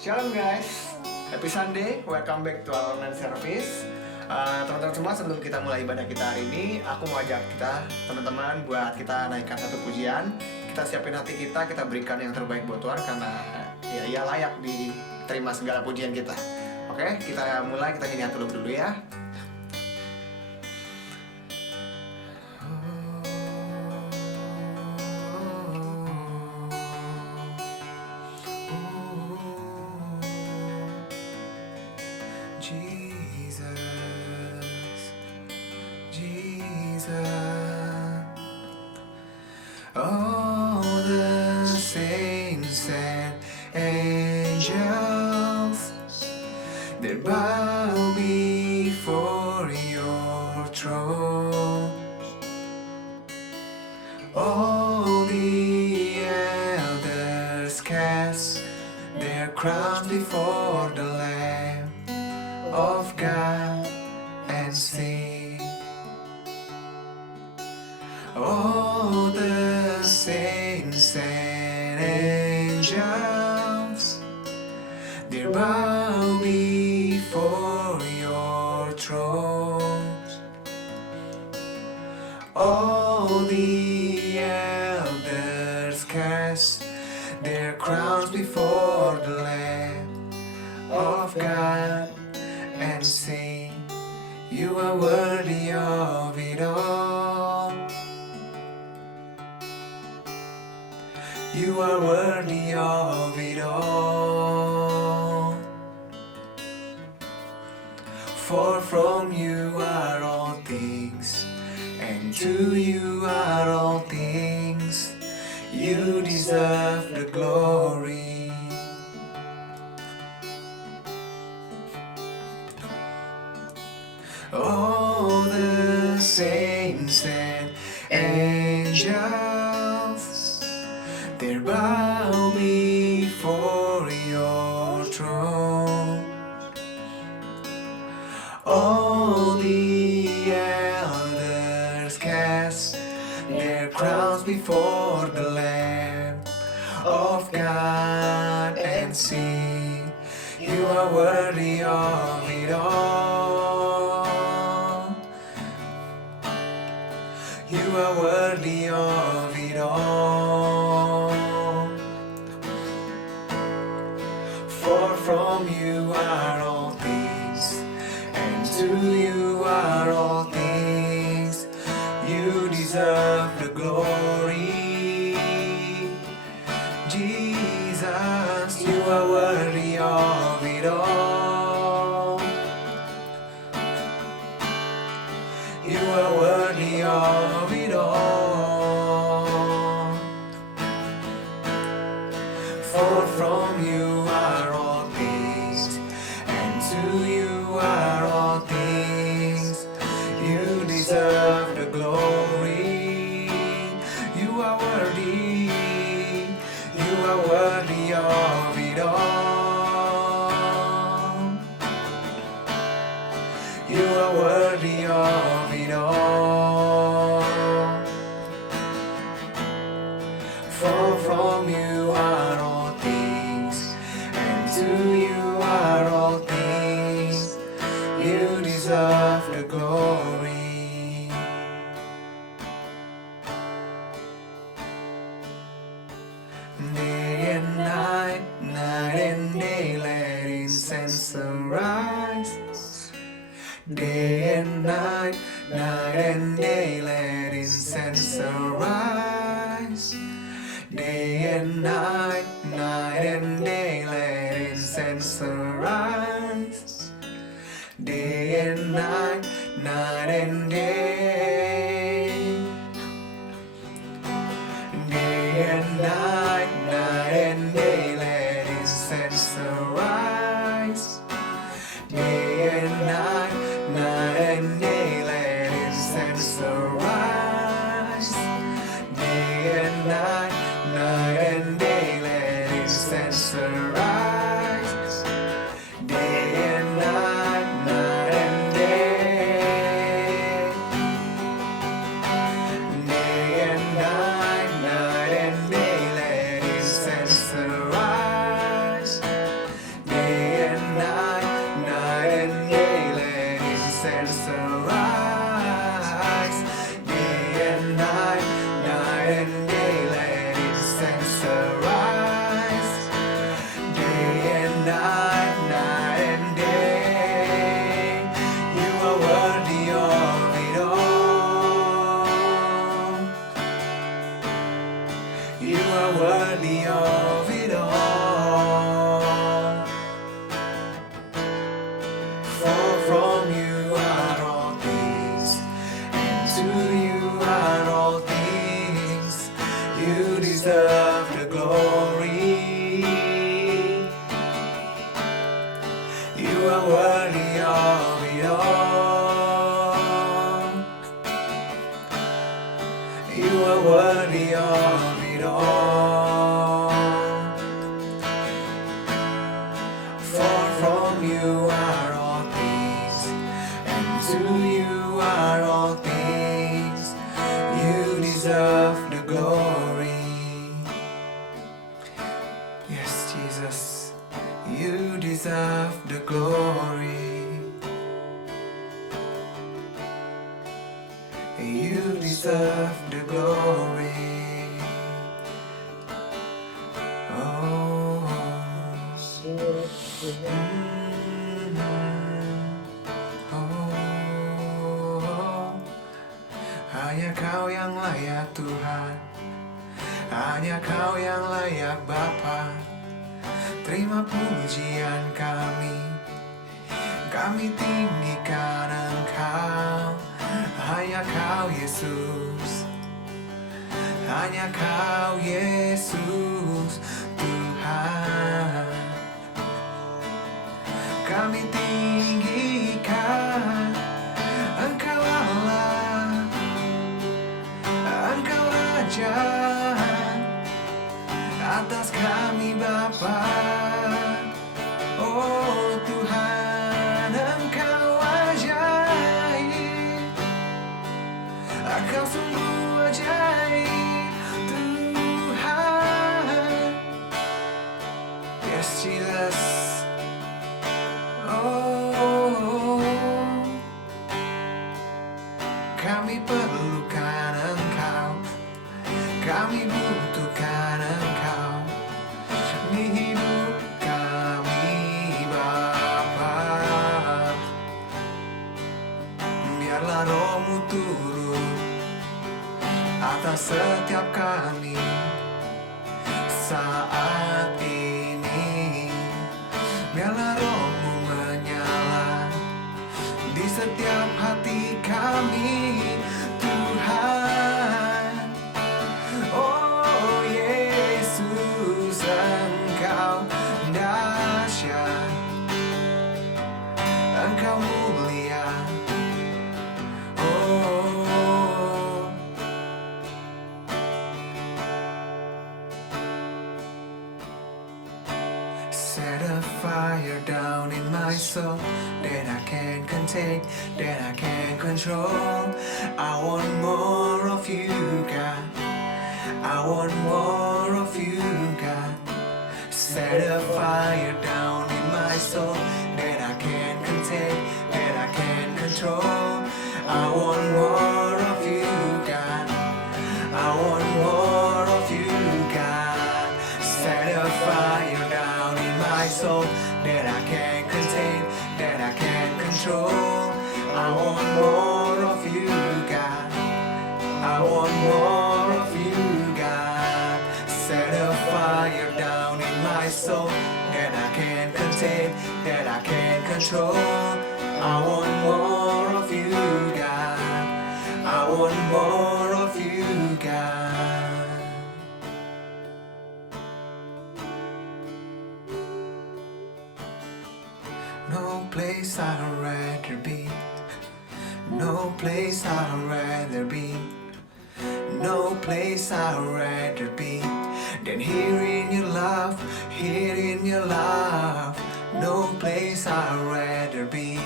Shalom guys, happy Sunday, welcome back to our online service. Teman-teman semua, sebelum kita mulai ibadah kita hari ini, aku mau ajak kita, teman-teman, buat kita naikkan satu pujian. Kita siapin hati kita berikan yang terbaik buat Tuhan, karena ya ia layak diterima segala pujian kita. Oke, kita mulai, kita nyanyi dulu ya. All the saints and angels, they bow before your throne. All the elders cast their crowns before the Lamb of God and sing. All the saints and angels, they bow before your thrones. All the elders cast their crowns before the Lamb of God and sing, you are worthy of it all. You are worthy of it all. For from you are all things, and to you are all things. You deserve the glory. All the saints and angels, they bow before your throne. All the elders cast their crowns before the Lamb of God and sing, you are worthy of it all. You are worthy of it all. For from you are all things, and to you are all things. You deserve the glory. Jesus, you are worthy of it all. You are worthy of it all. For from you are all things, and to you are all things. You deserve the glory. You are worthy. You are worthy of it all. You are worthy of it all. For from you are all things, and to you are all things. You deserve the glory. Day and night, night and day, let incense arise. Day and night, night and day, let incense arise. Day and night, night and day, let incense arise. Day and night, night and day. Day and night, night and day, let incense arise. Day and night, night and day, let incense arise. Day and night, night and day, let incense arise. Day and night, night and day. Day and night, night and day, let incense arise. you are all things, and to you are all things. You deserve the glory. Yes, Jesus, you deserve the glory. You deserve the glory. Oh, oh, hanya Kau yang layak Tuhan, hanya Kau yang layak Bapa. Terima pujian kami tinggikan Engkau. Hanya Kau Yesus, hanya Kau Yesus Tuhan. Kami tinggikan Engkau Allah, Engkau Raja atas kami Bapa. Oh Tuhan, Engkau ajaib, Engkau sungguh ajaib Tuhan. Yes Jesus. Oh, kami perlukan Engkau, kami butuhkan Engkau di hidup kami Bapa. Biarlah Roh-Mu turun atas setiap kami saat ini. Biarlah Roh-Mu menyala di setiap hati kami Tuhan. Oh Yesus, Engkau dahsyat, Engkau mulia. Oh, set a fire down in my soul that I can't contain, that I can't control. I want more of you, God. I want more of you, God. Set a fire down in my soul that I can't contain, that I can't control. I want more of you, God. I want more of you, God. Set a fire down in my soul that I can't contain, that I can't control. I want more of you, God. I want more of you, God. Set a fire down in my soul that I can't contain, that I can't control. I want more of you, God. I want more of you, God. No place I'd rather be, no place I'd rather be, no place I'd rather be than here in your love, here in your love. No place I'd rather be,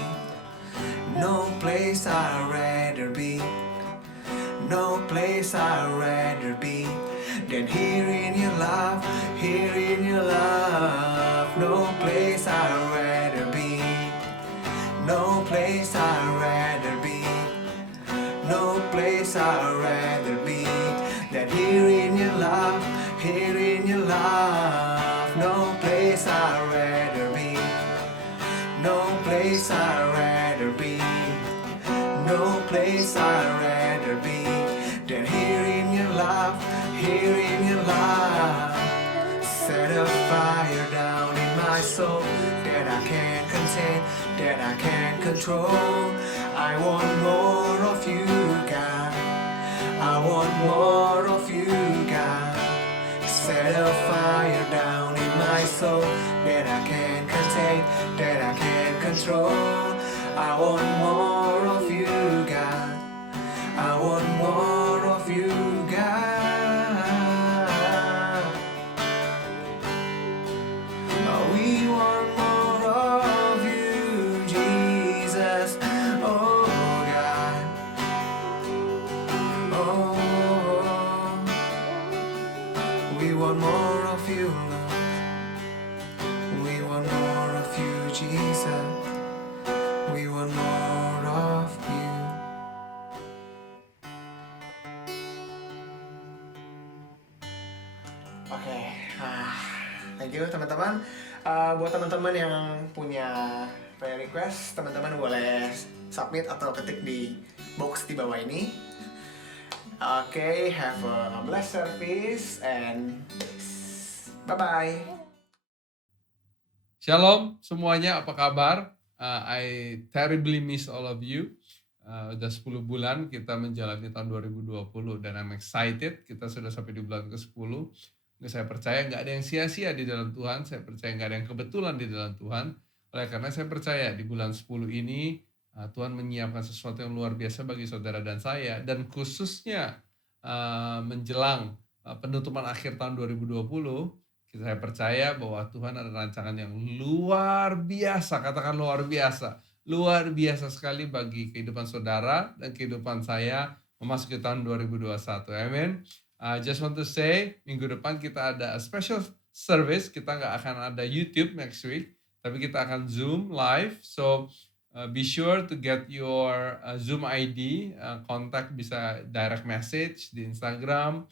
no place I'd rather be, no place I'd rather be than here in your love, here in your love. No place I'd rather be, no place I'd rather be, no place I'd rather be than here in your love, here in your love. No place I'd rather be, no place I'd rather be, no place I'd rather be than here in your love, here in your love. Set a fire down in my soul that I can't contain, that I can't control. I want more of you, God. I want more of you, God. Set a fire down in my soul that I can't contain, that I can't control. I want more of you, God. I want more of you, God. We want more of you. we want more of you. Oke, thank you teman-teman. Buat teman-teman yang punya prayer request, teman-teman boleh submit atau ketik di box di bawah ini. Oke, have a blessed service and bye-bye. Shalom semuanya, apa kabar? I terribly miss all of you. Udah 10 bulan kita menjalani tahun 2020 dan I'm excited. Kita sudah sampai di bulan ke-10. Saya percaya nggak ada yang sia-sia di dalam Tuhan. Saya percaya nggak ada yang kebetulan di dalam Tuhan. Oleh karena saya percaya di bulan 10 ini Tuhan menyiapkan sesuatu yang luar biasa bagi saudara dan saya. Dan khususnya menjelang penutupan akhir tahun 2020, saya percaya bahwa Tuhan ada rancangan yang luar biasa. Katakan luar biasa. Luar biasa sekali bagi kehidupan saudara dan kehidupan saya memasuki tahun 2021. Amin. I just want to say, minggu depan kita ada a special service. Kita nggak akan ada YouTube next week, tapi kita akan Zoom live. So be sure to get your Zoom ID. Kontak bisa direct message di Instagram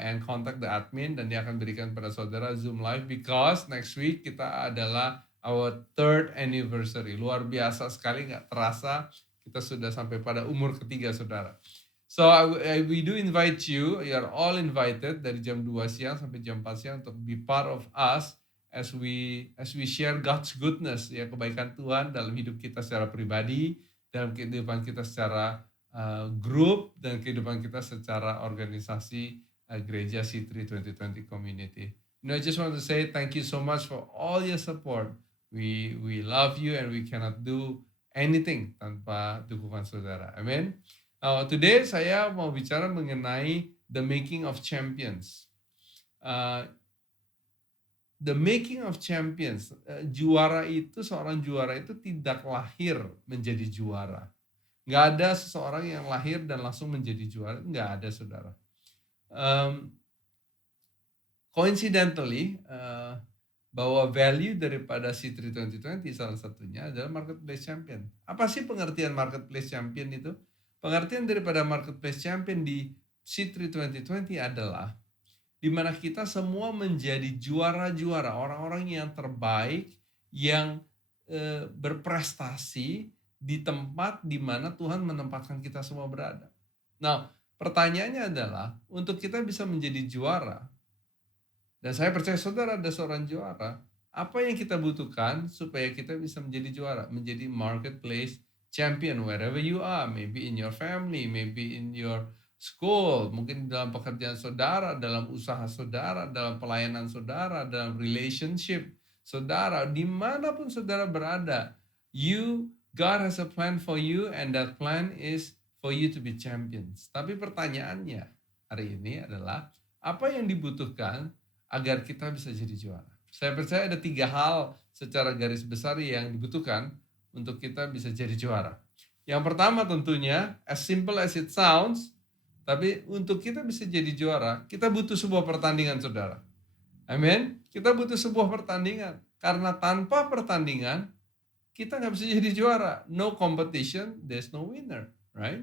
and contact the admin, dan dia akan berikan pada saudara Zoom live because next week kita adalah our 3rd anniversary. Luar biasa sekali, nggak terasa kita sudah sampai pada umur ketiga saudara. So we do invite you, you are all invited dari jam 2 siang sampai jam 4 siang untuk be part of us as we share God's goodness, ya, kebaikan Tuhan dalam hidup kita secara pribadi, dalam kehidupan kita secara grup, dan kehidupan kita secara organisasi Gereja C3 2020 Community. I just want to say thank you so much for all your support. We love you and we cannot do anything tanpa dukungan saudara. Amin. Today saya mau bicara mengenai the making of champions. The making of champions, seorang juara itu tidak lahir menjadi juara. Nggak ada seseorang yang lahir dan langsung menjadi juara, nggak ada saudara. Coincidentally, bahwa value daripada C3 2020 salah satunya adalah marketplace champion. Apa sih pengertian marketplace champion itu? Pengertian daripada marketplace champion di C3 2020 adalah di mana kita semua menjadi juara-juara, orang-orang yang terbaik, yang berprestasi di tempat di mana Tuhan menempatkan kita semua berada. Nah, pertanyaannya adalah untuk kita bisa menjadi juara, dan saya percaya saudara ada seorang juara, apa yang kita butuhkan supaya kita bisa menjadi juara, menjadi marketplace champion wherever you are, maybe in your family, maybe in your school, mungkin dalam pekerjaan saudara, dalam usaha saudara, dalam pelayanan saudara, dalam relationship saudara, dimanapun saudara berada, God has a plan for you, and that plan is for you to be champions. Tapi pertanyaannya hari ini adalah apa yang dibutuhkan agar kita bisa jadi juara? Saya percaya ada 3 hal secara garis besar yang dibutuhkan untuk kita bisa jadi juara. Yang pertama tentunya, as simple as it sounds, tapi untuk kita bisa jadi juara, kita butuh sebuah pertandingan saudara. Amin. Kita butuh sebuah pertandingan. Karena tanpa pertandingan, kita nggak bisa jadi juara. No competition, there's no winner. Right?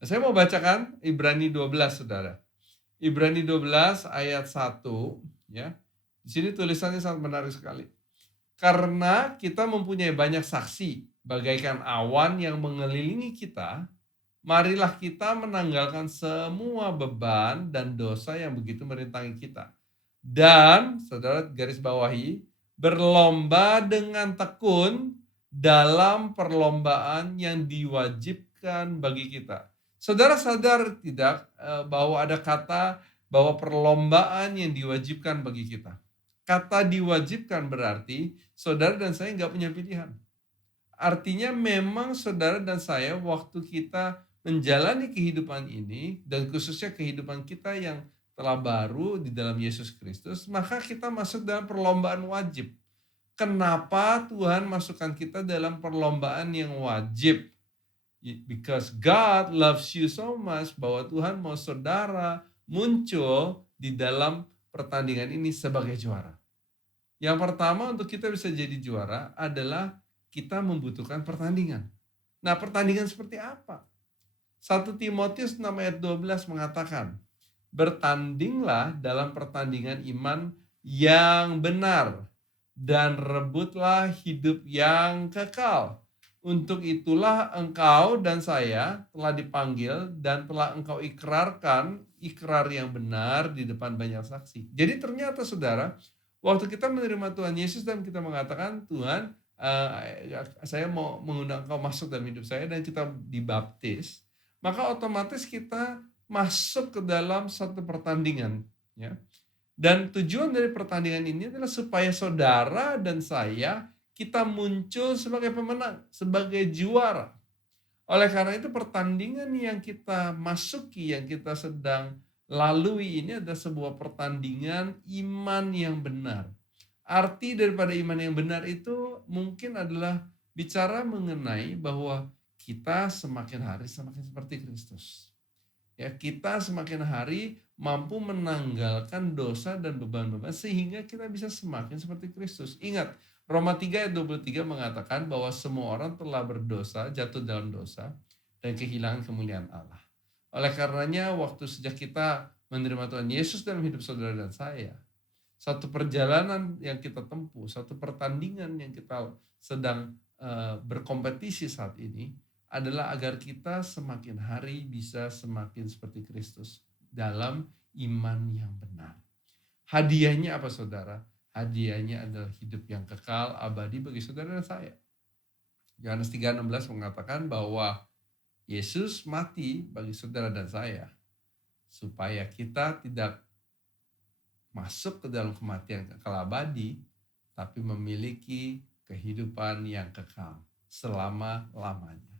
Nah, saya mau bacakan Ibrani 12 saudara. Ibrani 12 ayat 1. Ya. Di sini tulisannya sangat menarik sekali. Karena kita mempunyai banyak saksi, bagaikan awan yang mengelilingi kita, marilah kita menanggalkan semua beban dan dosa yang begitu merintangi kita. Dan, saudara garis bawahi, berlomba dengan tekun dalam perlombaan yang diwajibkan bagi kita. Saudara sadar tidak bahwa ada kata bahwa perlombaan yang diwajibkan bagi kita? Kata diwajibkan berarti saudara dan saya nggak punya pilihan. Artinya memang saudara dan saya waktu kita menjalani kehidupan ini, dan khususnya kehidupan kita yang telah baru di dalam Yesus Kristus, maka kita masuk dalam perlombaan wajib. Kenapa Tuhan masukkan kita dalam perlombaan yang wajib? Because God loves you so much bahwa Tuhan mau saudara muncul di dalam pertandingan ini sebagai juara. Yang pertama untuk kita bisa jadi juara adalah kita membutuhkan pertandingan. Nah, pertandingan seperti apa? 1 Timotius 6 ayat 12 mengatakan, bertandinglah dalam pertandingan iman yang benar dan rebutlah hidup yang kekal. Untuk itulah engkau dan saya telah dipanggil dan telah engkau ikrarkan ikrar yang benar di depan banyak saksi. Jadi ternyata saudara, waktu kita menerima Tuhan Yesus dan kita mengatakan, Tuhan, saya mau mengundang engkau masuk dalam hidup saya, dan kita dibaptis, maka otomatis kita masuk ke dalam satu pertandingan, ya. Dan tujuan dari pertandingan ini adalah supaya saudara dan saya kita muncul sebagai pemenang, sebagai juara. Oleh karena itu pertandingan yang kita masuki, yang kita sedang lalui ini adalah sebuah pertandingan iman yang benar. Arti daripada iman yang benar itu mungkin adalah bicara mengenai bahwa kita semakin hari semakin seperti Kristus. Ya, kita semakin hari mampu menanggalkan dosa dan beban-beban sehingga kita bisa semakin seperti Kristus. Ingat, Roma 3 ayat 23 mengatakan bahwa semua orang telah berdosa, jatuh dalam dosa, dan kehilangan kemuliaan Allah. Oleh karenanya, waktu sejak kita menerima Tuhan Yesus dalam hidup saudara dan saya, satu perjalanan yang kita tempuh, satu pertandingan yang kita sedang berkompetisi saat ini adalah agar kita semakin hari bisa semakin seperti Kristus dalam iman yang benar. Hadiahnya apa saudara? Hadiahnya adalah hidup yang kekal abadi bagi saudara dan saya. Yohanes 3:16 mengatakan bahwa Yesus mati bagi saudara dan saya supaya kita tidak masuk ke dalam kematian kekal abadi, tapi memiliki kehidupan yang kekal selama-lamanya.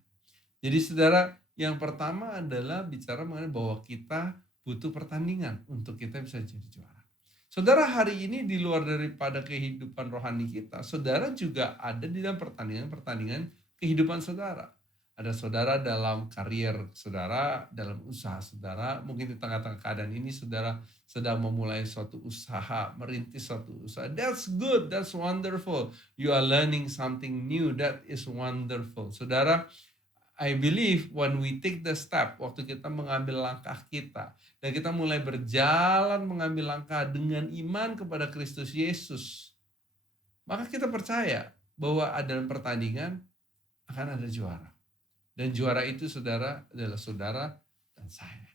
Jadi saudara, yang pertama adalah bicara mengenai bahwa kita butuh pertandingan untuk kita bisa jadi juara. Saudara, hari ini di luar daripada kehidupan rohani kita, saudara juga ada di dalam pertandingan kehidupan saudara. Ada saudara dalam karier saudara, dalam usaha saudara. Mungkin di tengah-tengah keadaan ini saudara sedang memulai suatu usaha, merintis suatu usaha. That's good, that's wonderful. You are learning something new, that is wonderful. Saudara, I believe when we take the step, waktu kita mengambil langkah kita, dan kita mulai berjalan mengambil langkah dengan iman kepada Kristus Yesus, maka kita percaya bahwa dalam pertandingan akan ada juara. Dan juara itu saudara adalah saudara dan saya.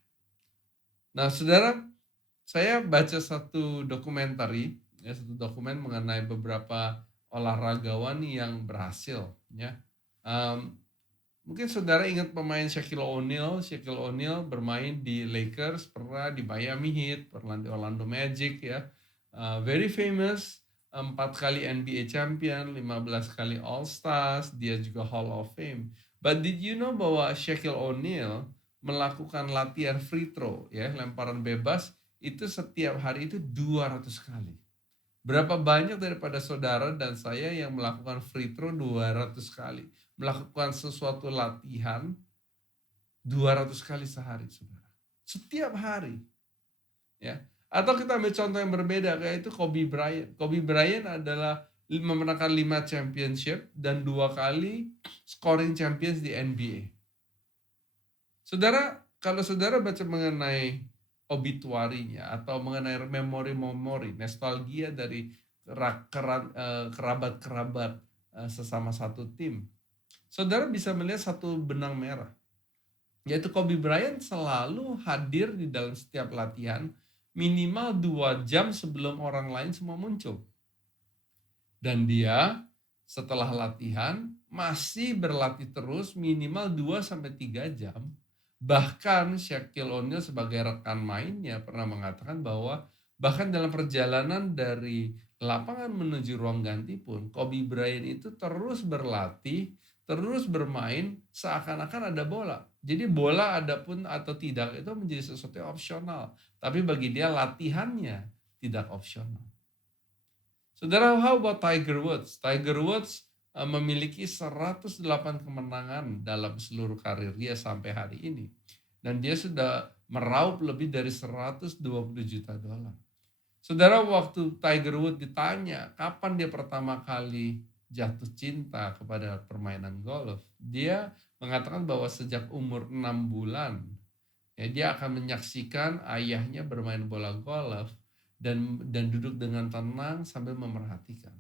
Nah saudara, saya baca satu dokumenter, satu dokumen mengenai beberapa olahragawan yang berhasil. Ya. Mungkin saudara ingat pemain Shaquille O'Neal. Shaquille O'Neal bermain di Lakers, pernah di Miami Heat, pernah di Orlando Magic, ya. Very famous, 4 kali NBA champion, 15 kali All Stars, dia juga Hall of Fame. But did you know bahwa Shaquille O'Neal melakukan latihan free throw, ya, lemparan bebas itu setiap hari itu 200 kali. Berapa banyak daripada saudara dan saya yang melakukan free throw 200 kali? Melakukan sesuatu latihan 200 kali sehari, saudara. Setiap hari. Ya. Atau kita ambil contoh yang berbeda, kayak itu Kobe Bryant. Kobe Bryant adalah memenangkan 5 championship dan 2 kali scoring champions di NBA. Saudara, kalau saudara baca mengenai obituarinya atau mengenai memori-memori, nostalgia dari kerabat-kerabat sesama satu tim, saudara bisa melihat satu benang merah, yaitu Kobe Bryant selalu hadir di dalam setiap latihan minimal 2 jam sebelum orang lain semua muncul. Dan dia setelah latihan masih berlatih terus minimal 2-3 jam. Bahkan Shaquille O'Neal sebagai rekan mainnya pernah mengatakan bahwa bahkan dalam perjalanan dari lapangan menuju ruang ganti pun Kobe Bryant itu terus berlatih, terus bermain seakan-akan ada bola. Jadi bola ada pun atau tidak itu menjadi sesuatu yang opsional. Tapi bagi dia latihannya tidak opsional. Saudara, how about Tiger Woods? Tiger Woods memiliki 108 kemenangan dalam seluruh karir dia sampai hari ini. Dan dia sudah meraup lebih dari 120 juta dolar. Saudara, waktu Tiger Woods ditanya kapan dia pertama kali jatuh cinta kepada permainan golf. Dia mengatakan bahwa sejak umur 6 bulan, ya, dia akan menyaksikan ayahnya bermain bola golf dan duduk dengan tenang sambil memerhatikan.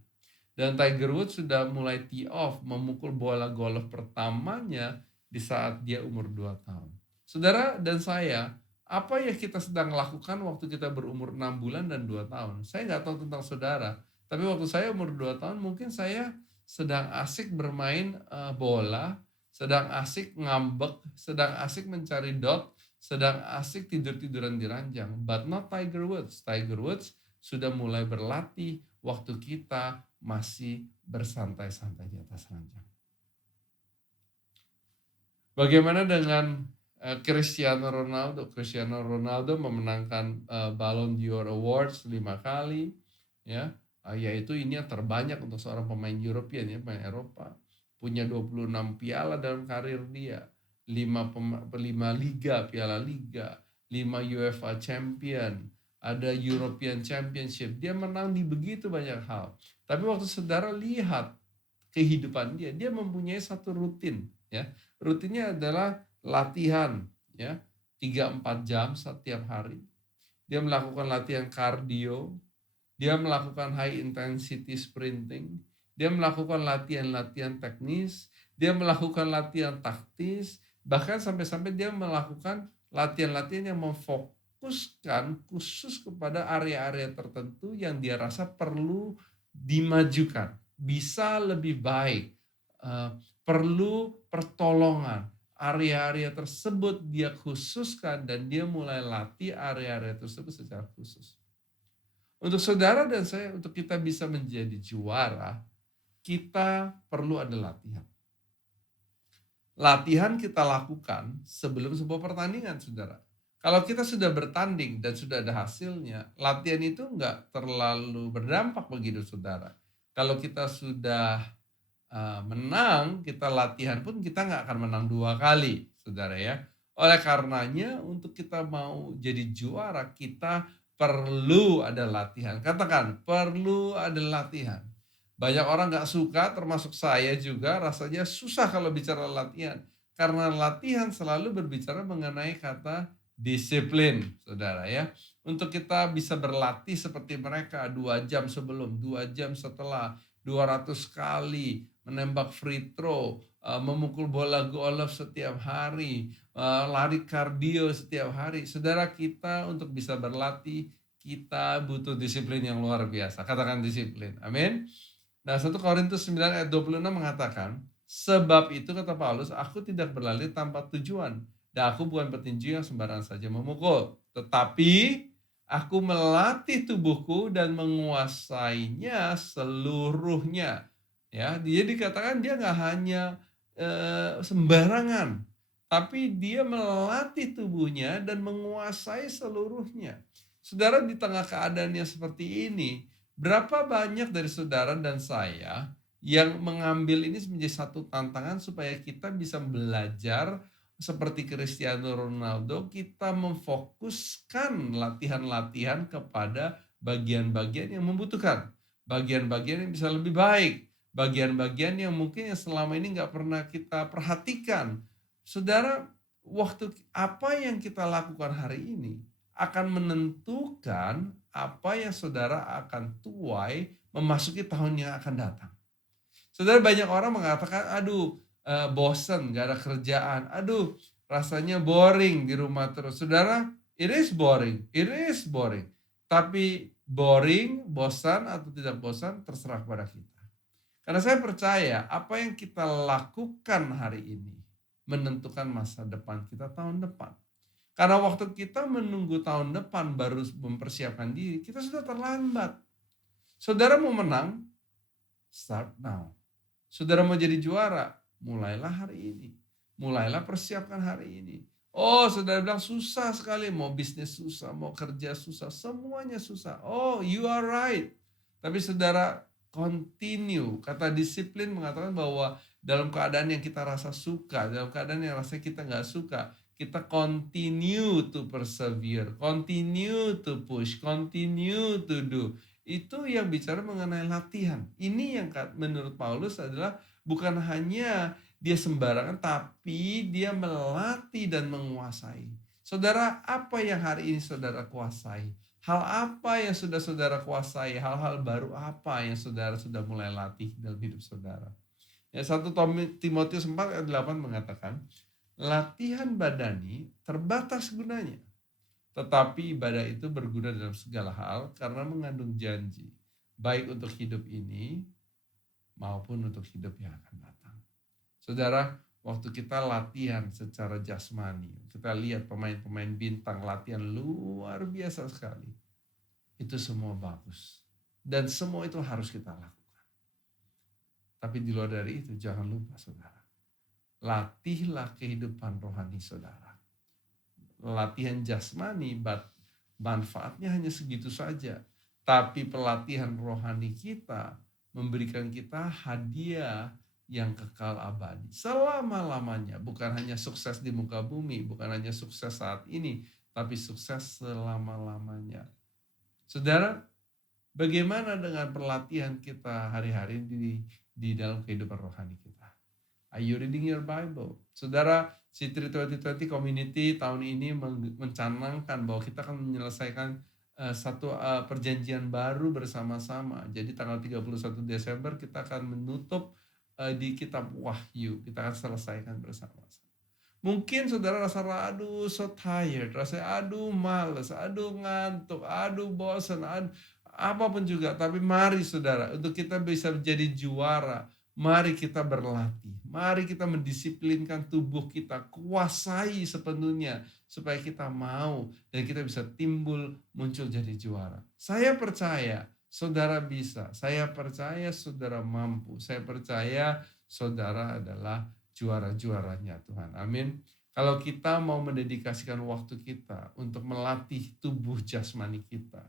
Dan Tiger Woods sudah mulai tee off memukul bola golf pertamanya di saat dia umur 2 tahun. Saudara dan saya, apa yang kita sedang lakukan waktu kita berumur 6 bulan dan 2 tahun? Saya nggak tahu tentang saudara, tapi waktu saya umur 2 tahun mungkin saya sedang asik bermain bola, sedang asik ngambek, sedang asik mencari dot, sedang asik tidur-tiduran di ranjang. But not Tiger Woods. Tiger Woods sudah mulai berlatih waktu kita masih bersantai-santai di atas ranjang. Bagaimana dengan Cristiano Ronaldo? Cristiano Ronaldo memenangkan Ballon d'Or Awards 5 kali, ya, yaitu ini yang terbanyak untuk seorang pemain European, ya, pemain Eropa. Punya 26 piala dalam karir dia, 5 Liga, Piala Liga, 5 UEFA Champion, ada European Championship. Dia menang di begitu banyak hal. Tapi waktu saudara lihat kehidupan dia mempunyai satu rutin, ya. Rutinnya adalah latihan, ya, 3-4 jam setiap hari. Dia melakukan latihan kardio, dia melakukan high intensity sprinting, dia melakukan latihan-latihan teknis, dia melakukan latihan taktis, bahkan sampai-sampai dia melakukan latihan-latihan yang memfokuskan khusus kepada area-area tertentu yang dia rasa perlu dimajukan, bisa lebih baik, perlu pertolongan. Area-area tersebut dia khususkan dan dia mulai latih area-area tersebut secara khusus. Untuk saudara dan saya, untuk kita bisa menjadi juara, kita perlu ada latihan. Latihan kita lakukan sebelum sebuah pertandingan, saudara. Kalau kita sudah bertanding dan sudah ada hasilnya, latihan itu nggak terlalu berdampak bagi hidup saudara. Kalau kita sudah menang, kita latihan pun kita nggak akan menang 2 kali, saudara, ya. Oleh karenanya untuk kita mau jadi juara, kita perlu ada latihan. Katakan, perlu ada latihan. Banyak orang nggak suka, termasuk saya juga, rasanya susah kalau bicara latihan. Karena latihan selalu berbicara mengenai kata disiplin, saudara, ya. Untuk kita bisa berlatih seperti mereka 2 jam sebelum, 2 jam setelah, 200 kali, menembak free throw, memukul bola golf setiap hari, lari kardio setiap hari. Saudara, kita untuk bisa berlatih, kita butuh disiplin yang luar biasa. Katakan disiplin. Amin. Nah, 1 Korintus 9 ayat 26 mengatakan, sebab itu kata Paulus, aku tidak berlari tanpa tujuan. Dan aku bukan petinju yang sembarangan saja memukul. Tetapi aku melatih tubuhku dan menguasainya seluruhnya. Ya, dia dikatakan dia nggak hanya sembarangan, tapi dia melatih tubuhnya dan menguasai seluruhnya. Saudara, di tengah keadaan yang seperti ini, berapa banyak dari saudara dan saya yang mengambil ini menjadi satu tantangan supaya kita bisa belajar seperti Cristiano Ronaldo, kita memfokuskan latihan-latihan kepada bagian-bagian yang membutuhkan, bagian-bagian yang bisa lebih baik, bagian-bagian yang mungkin yang selama ini nggak pernah kita perhatikan. Saudara, waktu apa yang kita lakukan hari ini akan menentukan apa yang saudara akan tuai memasuki tahun yang akan datang. Saudara, banyak orang mengatakan, aduh bosen, gak ada kerjaan, aduh rasanya boring di rumah terus. Saudara, it is boring. Tapi boring, bosan atau tidak bosan terserah kepada kita. Karena saya percaya apa yang kita lakukan hari ini menentukan masa depan kita tahun depan. Karena waktu kita menunggu tahun depan baru mempersiapkan diri, kita sudah terlambat. Saudara mau menang, start now. Saudara mau jadi juara, mulailah hari ini. Mulailah persiapkan hari ini. Oh, saudara bilang susah sekali, mau bisnis susah, mau kerja susah, semuanya susah. Oh, you are right. Tapi saudara, continue. Kata disiplin mengatakan bahwa dalam keadaan yang kita rasa suka, dalam keadaan yang rasa kita nggak suka, kita continue to persevere, continue to push, continue to do. itu yang bicara mengenai latihan. Ini yang menurut Paulus adalah bukan hanya dia sembarangan, tapi dia melatih dan menguasai. Saudara, apa yang hari ini saudara kuasai? Hal apa yang sudah saudara kuasai? Hal-hal baru apa yang saudara sudah mulai latih dalam hidup saudara? Ya, 1 Timotius 4 ayat 8 mengatakan, latihan badani terbatas gunanya, tetapi ibadah itu berguna dalam segala hal karena mengandung janji, baik untuk hidup ini maupun untuk hidup yang akan datang. Saudara, waktu kita latihan secara jasmani, kita lihat pemain-pemain bintang latihan luar biasa sekali. Itu semua bagus. Dan semua itu harus kita lakukan. Tapi di luar dari itu, jangan lupa saudara. Latihlah kehidupan rohani saudara. Latihan jasmani, manfaatnya hanya segitu saja. Tapi pelatihan rohani kita memberikan kita hadiah yang kekal abadi selama-lamanya. Bukan hanya sukses di muka bumi, bukan hanya sukses saat ini, tapi sukses selama-lamanya. Saudara, bagaimana dengan pelatihan kita hari-hari di dalam kehidupan rohani kita? Are you reading your Bible? Saudara, C3 2020 Community tahun ini mencanangkan bahwa kita akan menyelesaikan satu perjanjian baru bersama-sama. Jadi tanggal 31 Desember kita akan menutup di kitab Wahyu. Kita akan selesaikan bersama-sama. Mungkin saudara rasa aduh so tired, rasa aduh males, aduh ngantuk, aduh bosan, apapun juga. Tapi mari saudara, untuk kita bisa menjadi juara, mari kita berlatih. Mari kita mendisiplinkan tubuh kita, kuasai sepenuhnya supaya kita mau dan kita bisa muncul jadi juara. Saya percaya saudara bisa, saya percaya saudara mampu, saya percaya saudara adalah juara-juaranya Tuhan. Amin. Kalau kita mau mendedikasikan waktu kita untuk melatih tubuh jasmani kita,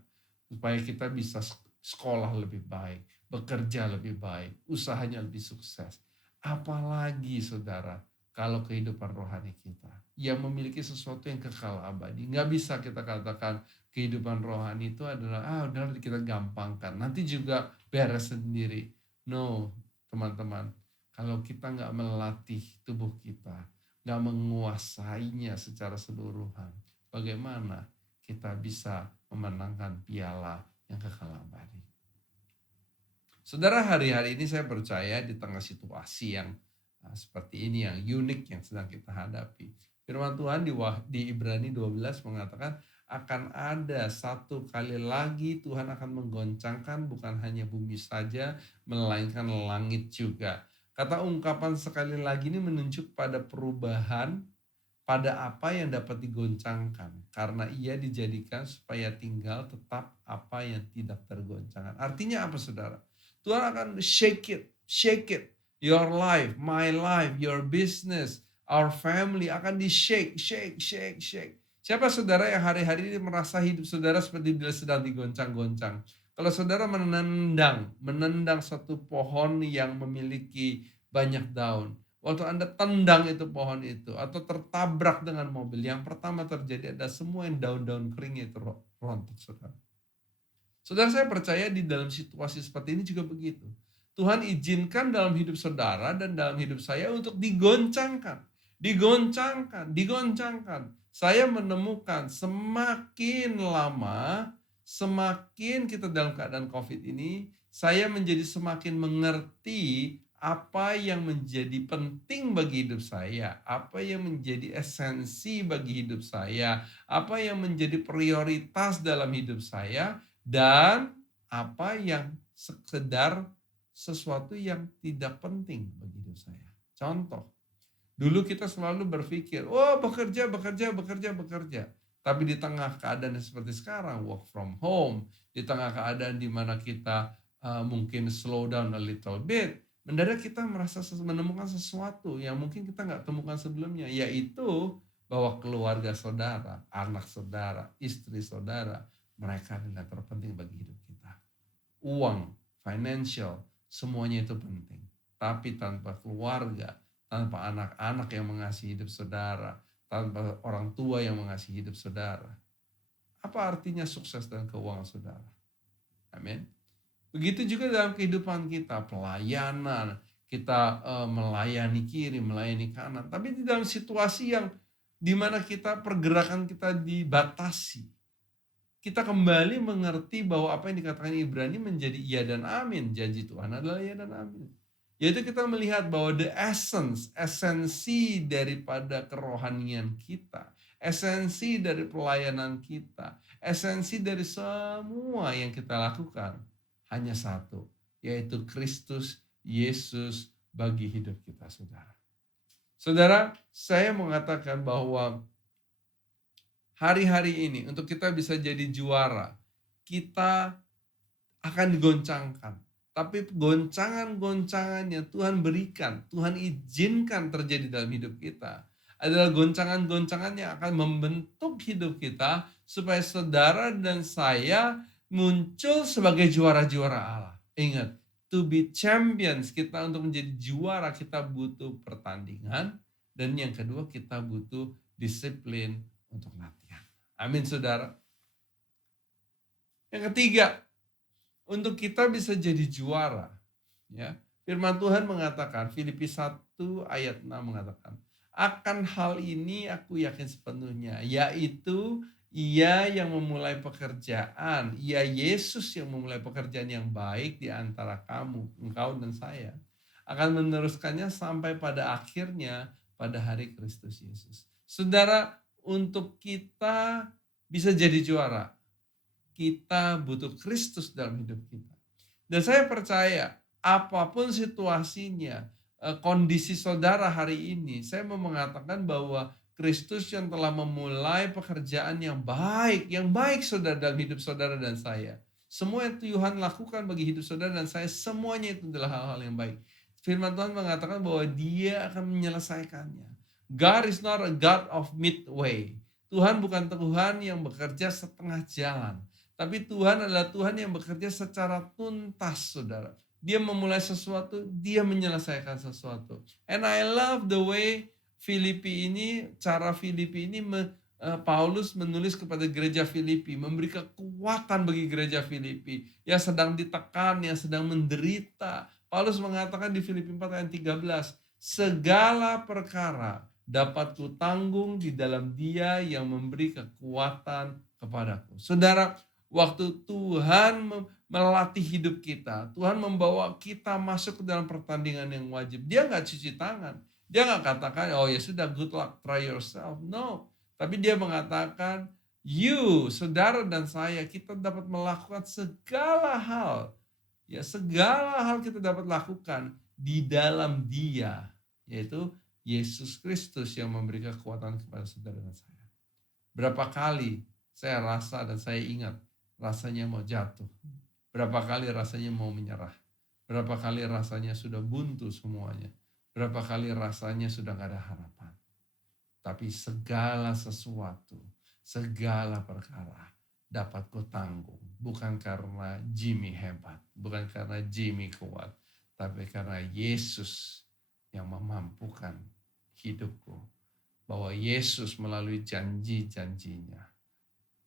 supaya kita bisa sekolah lebih baik, bekerja lebih baik, usahanya lebih sukses. Apalagi saudara, kalau kehidupan rohani kita yang memiliki sesuatu yang kekal abadi. Nggak bisa kita katakan kehidupan rohani itu adalah, udah kita gampangkan, nanti juga beres sendiri. No, teman-teman. Kalau kita nggak melatih tubuh kita, nggak menguasainya secara keseluruhan, bagaimana kita bisa memenangkan piala yang kekal abadi? Saudara, hari-hari ini saya percaya di tengah situasi yang seperti ini, yang unik yang sedang kita hadapi. Firman Tuhan di Ibrani 12 mengatakan akan ada satu kali lagi Tuhan akan menggoncangkan bukan hanya bumi saja, melainkan langit juga. Kata ungkapan sekali lagi ini menunjuk pada perubahan pada apa yang dapat digoncangkan. Karena ia dijadikan supaya tinggal tetap apa yang tidak tergoncangkan. Artinya apa saudara? Tuhan akan shake it. Your life, my life, your business, our family akan shake. Siapa saudara yang hari-hari ini merasa hidup saudara seperti bila sedang digoncang-goncang? Kalau saudara menendang satu pohon yang memiliki banyak daun, waktu Anda tendang itu pohon itu atau tertabrak dengan mobil, yang pertama terjadi adalah semua yang daun-daun kering itu rontok saudara. Saudara, saya percaya di dalam situasi seperti ini juga begitu. Tuhan izinkan dalam hidup saudara dan dalam hidup saya untuk digoncangkan. Saya menemukan semakin lama, semakin kita dalam keadaan COVID ini, saya menjadi semakin mengerti apa yang menjadi penting bagi hidup saya, apa yang menjadi esensi bagi hidup saya, apa yang menjadi prioritas dalam hidup saya, dan apa yang sekedar sesuatu yang tidak penting bagi hidup saya. Contoh, dulu kita selalu berpikir, bekerja. Tapi di tengah keadaan seperti sekarang, work from home, di tengah keadaan di mana kita mungkin slow down a little bit, mendadak kita menemukan sesuatu yang mungkin kita nggak temukan sebelumnya, yaitu bahwa keluarga saudara, anak saudara, istri saudara, mereka adalah terpenting bagi hidup kita. Uang, financial, semuanya itu penting. Tapi tanpa keluarga, tanpa anak-anak yang mengasihi hidup saudara, tanpa orang tua yang mengasihi hidup saudara, apa artinya sukses dan keuangan saudara? Amin. Begitu juga dalam kehidupan kita, pelayanan, kita melayani kiri, melayani kanan. Tapi di dalam situasi yang dimana kita pergerakan kita dibatasi, kita kembali mengerti bahwa apa yang dikatakan Ibrani menjadi iya dan amin. Janji Tuhan adalah iya dan amin. Yaitu kita melihat bahwa the essence, esensi daripada kerohanian kita, esensi dari pelayanan kita, esensi dari semua yang kita lakukan hanya satu, yaitu Kristus Yesus bagi hidup kita, saudara. Saudara, saya mengatakan bahwa hari-hari ini untuk kita bisa jadi juara, kita akan digoncangkan. Tapi goncangan-goncangan yang Tuhan berikan, Tuhan izinkan terjadi dalam hidup kita adalah goncangan-goncangan yang akan membentuk hidup kita supaya saudara dan saya muncul sebagai juara-juara Allah. Ingat, to be champions, kita untuk menjadi juara kita butuh pertandingan. Dan yang kedua kita butuh disiplin untuk latihan. Amin saudara. Yang ketiga, untuk kita bisa jadi juara, ya, firman Tuhan mengatakan, Filipi 1 ayat 6 mengatakan, akan hal ini aku yakin sepenuhnya, yaitu Ia yang memulai pekerjaan, Ia Yesus yang memulai pekerjaan yang baik di antara kamu, engkau dan saya, akan meneruskannya sampai pada akhirnya pada hari Kristus Yesus. Saudara, untuk kita bisa jadi juara, kita butuh Kristus dalam hidup kita. Dan saya percaya apapun situasinya, kondisi saudara hari ini, saya mau mengatakan bahwa Kristus yang telah memulai pekerjaan yang baik saudara dalam hidup saudara dan saya. Semua yang Tuhan lakukan bagi hidup saudara dan saya, semuanya itu adalah hal-hal yang baik. Firman Tuhan mengatakan bahwa Dia akan menyelesaikannya. God is not a God of midway. Tuhan bukan Tuhan yang bekerja setengah jalan. Tapi Tuhan adalah Tuhan yang bekerja secara tuntas, saudara. Dia memulai sesuatu, Dia menyelesaikan sesuatu. And I love the way cara Filipi ini Paulus menulis kepada gereja Filipi, memberi kekuatan bagi gereja Filipi yang sedang ditekan, yang sedang menderita. Paulus mengatakan di Filipi 4 ayat 13, segala perkara dapat kutanggung di dalam Dia yang memberi kekuatan kepadaku. Saudara, waktu Tuhan melatih hidup kita, Tuhan membawa kita masuk ke dalam pertandingan yang wajib. Dia nggak cuci tangan. Dia nggak katakan, oh ya sudah, good luck, try yourself. No. Tapi dia mengatakan, saudara dan saya, kita dapat melakukan segala hal. Ya, segala hal kita dapat lakukan di dalam Dia, yaitu Yesus Kristus yang memberi kekuatan kepada saudara dan saya. Berapa kali saya rasa dan saya ingat, rasanya mau jatuh. Berapa kali rasanya mau menyerah. Berapa kali rasanya sudah buntu semuanya. Berapa kali rasanya sudah gak ada harapan. Tapi segala sesuatu, segala perkara dapat kutanggung. Bukan karena Jimmy hebat, bukan karena Jimmy kuat, tapi karena Yesus yang memampukan hidupku. Bahwa Yesus melalui janji-janjinya.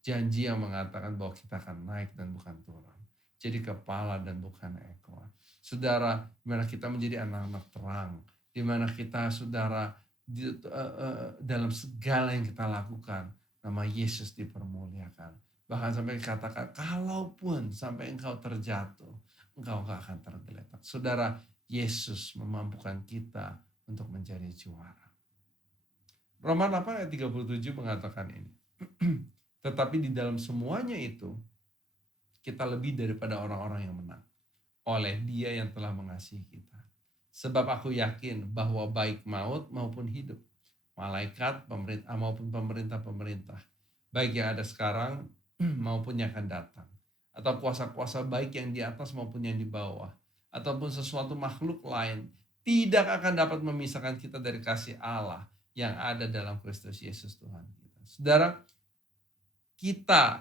Janji yang mengatakan bahwa kita akan naik dan bukan turun. Jadi kepala dan bukan ekor. Saudara, di mana kita menjadi anak-anak terang. Di mana kita, saudara, dalam segala yang kita lakukan, nama Yesus dipermuliakan. Bahkan sampai dikatakan, kalaupun sampai engkau terjatuh, engkau gak akan tergeletak. Saudara, Yesus memampukan kita untuk menjadi juara. Roma 8 ayat 37 mengatakan ini. Tetapi di dalam semuanya itu, kita lebih daripada orang-orang yang menang. Oleh Dia yang telah mengasihi kita. Sebab aku yakin bahwa baik maut maupun hidup, malaikat, pemerintah maupun pemerintah-pemerintah, baik yang ada sekarang maupun yang akan datang, atau kuasa-kuasa baik yang di atas maupun yang di bawah, ataupun sesuatu makhluk lain, tidak akan dapat memisahkan kita dari kasih Allah yang ada dalam Kristus Yesus Tuhan kita.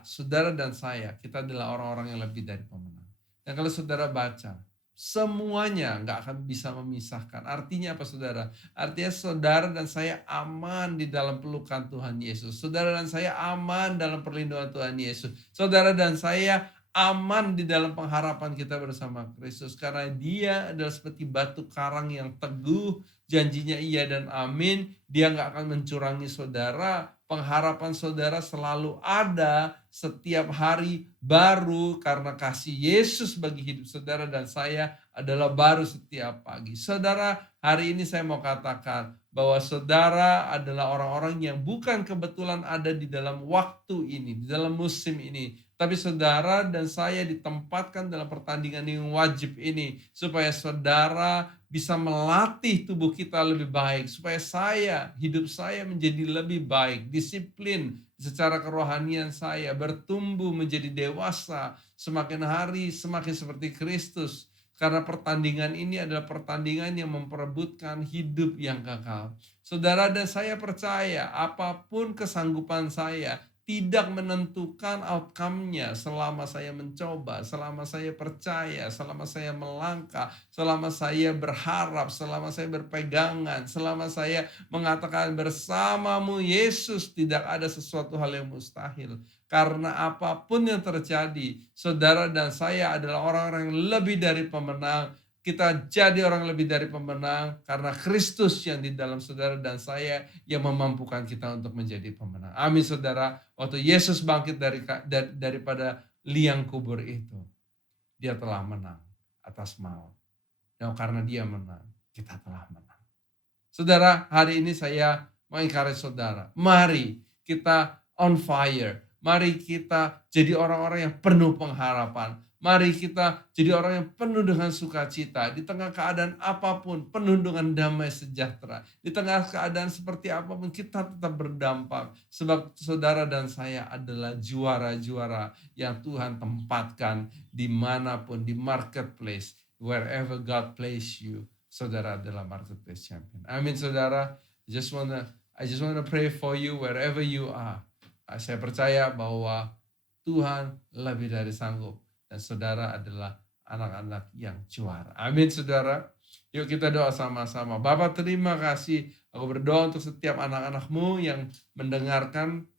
Saudara dan saya, kita adalah orang-orang yang lebih dari pemenang. Dan kalau saudara baca, semuanya gak akan bisa memisahkan. Artinya apa saudara? Artinya saudara dan saya aman di dalam pelukan Tuhan Yesus. Saudara dan saya aman dalam perlindungan Tuhan Yesus. Saudara dan saya aman di dalam pengharapan kita bersama Kristus. Karena Dia adalah seperti batu karang yang teguh, janjinya iya dan amin. Dia nggak akan mencurangi saudara. Pengharapan saudara selalu ada setiap hari baru karena kasih Yesus bagi hidup saudara dan saya adalah baru setiap pagi. Saudara, hari ini saya mau katakan bahwa saudara adalah orang-orang yang bukan kebetulan ada di dalam waktu ini, di dalam musim ini. Tapi saudara dan saya ditempatkan dalam pertandingan yang wajib ini supaya saudara bisa melatih tubuh kita lebih baik, supaya hidup saya menjadi lebih baik, disiplin secara kerohanian saya, bertumbuh menjadi dewasa, semakin hari semakin seperti Kristus. Karena pertandingan ini adalah pertandingan yang memperebutkan hidup yang kekal. Saudara dan saya percaya apapun kesanggupan saya tidak menentukan outcome-nya selama saya mencoba, selama saya percaya, selama saya melangkah, selama saya berharap, selama saya berpegangan, selama saya mengatakan bersamamu Yesus, tidak ada sesuatu hal yang mustahil. Karena apapun yang terjadi, saudara dan saya adalah orang-orang yang lebih dari pemenang. Kita jadi orang lebih dari pemenang karena Kristus yang di dalam saudara dan saya yang memampukan kita untuk menjadi pemenang. Amin saudara. Waktu Yesus bangkit daripada liang kubur itu, Dia telah menang atas maut. Dan karena Dia menang, kita telah menang. Saudara, hari ini saya mengencourage saudara. Mari kita on fire. Mari kita jadi orang-orang yang penuh pengharapan. Mari kita jadi orang yang penuh dengan sukacita. Di tengah keadaan apapun, penuh dengan damai sejahtera. Di tengah keadaan seperti apapun, kita tetap berdampak. Sebab saudara dan saya adalah juara-juara yang Tuhan tempatkan dimanapun, di marketplace. Wherever God place you, saudara adalah marketplace champion. Amin saudara. I just wanna pray for you wherever you are. Saya percaya bahwa Tuhan lebih dari sanggup. Dan saudara adalah anak-anak yang juara. Amin saudara. Yuk kita doa sama-sama. Bapa terima kasih. Aku berdoa untuk setiap anak-anakmu yang mendengarkan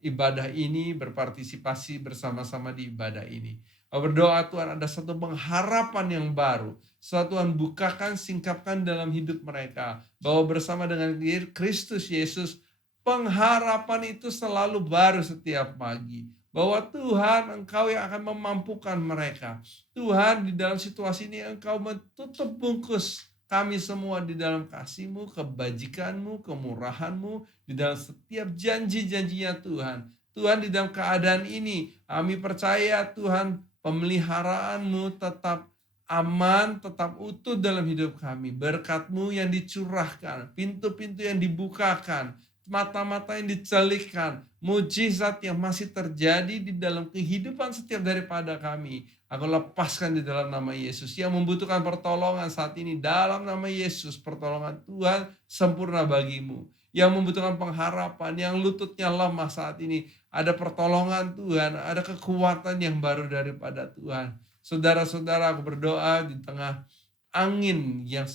ibadah ini. Berpartisipasi bersama-sama di ibadah ini. Aku berdoa Tuhan ada satu pengharapan yang baru. Tuhan bukakan, singkapkan dalam hidup mereka. Bahwa bersama dengan Kristus Yesus, pengharapan itu selalu baru setiap pagi. Bahwa Tuhan Engkau yang akan memampukan mereka. Tuhan di dalam situasi ini Engkau menutup bungkus kami semua di dalam kasih-Mu, kebajikan-Mu, kemurahan-Mu. Di dalam setiap janji-janjinya Tuhan. Tuhan di dalam keadaan ini kami percaya Tuhan pemeliharaan-Mu tetap aman, tetap utuh dalam hidup kami. Berkat-Mu yang dicurahkan, pintu-pintu yang dibukakan, mata-mata yang dicelikkan, mujizat yang masih terjadi di dalam kehidupan setiap daripada kami. Aku lepaskan di dalam nama Yesus. Yang membutuhkan pertolongan saat ini dalam nama Yesus, pertolongan Tuhan sempurna bagimu. Yang membutuhkan pengharapan, yang lututnya lemah saat ini, ada pertolongan Tuhan, ada kekuatan yang baru daripada Tuhan. Saudara-saudara, aku berdoa di tengah angin yang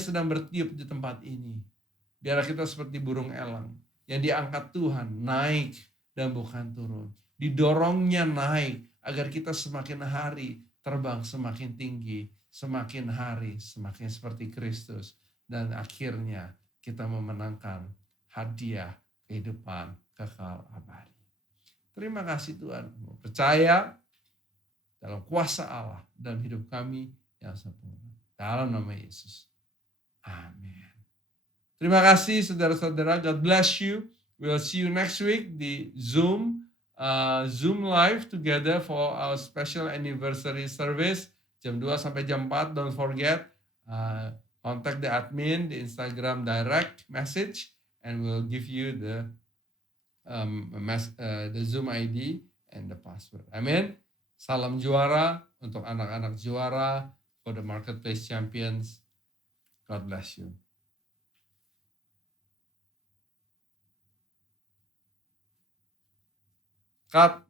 sedang bertiup di tempat ini. Biarlah kita seperti burung elang yang diangkat Tuhan naik dan bukan turun. Didorongnya naik agar kita semakin hari terbang semakin tinggi, semakin hari semakin seperti Kristus. Dan akhirnya kita memenangkan hadiah kehidupan kekal abadi. Terima kasih Tuhan. Percaya dalam kuasa Allah dalam hidup kami yang sempurna. Dalam nama Yesus. Amin. Terima kasih saudara-saudara. God bless you. We'll see you next week di Zoom live together for our special anniversary service jam 2 sampai jam 4. Don't forget contact the admin di Instagram direct message and we'll give you the Zoom ID and the password. Amin. Salam juara untuk anak-anak juara for the marketplace champions. God bless you. Cut.